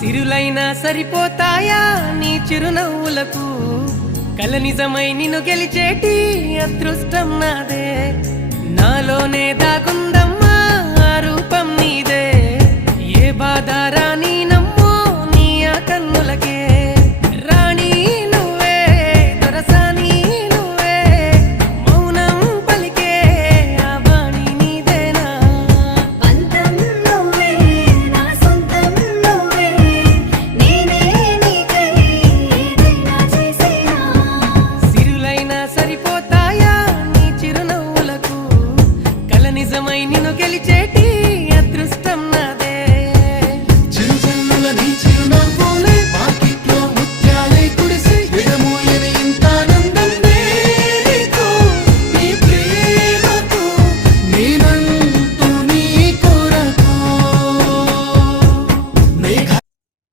సిరులైనా సరిపోతాయా నీ చిరునవ్వులకు కల నిజమై నిన్ను గెలిచేటి అదృష్టం నాదే నాలోనే దాగుందమ్మా ఆ రూపం నీదే ఏ బాధ రాని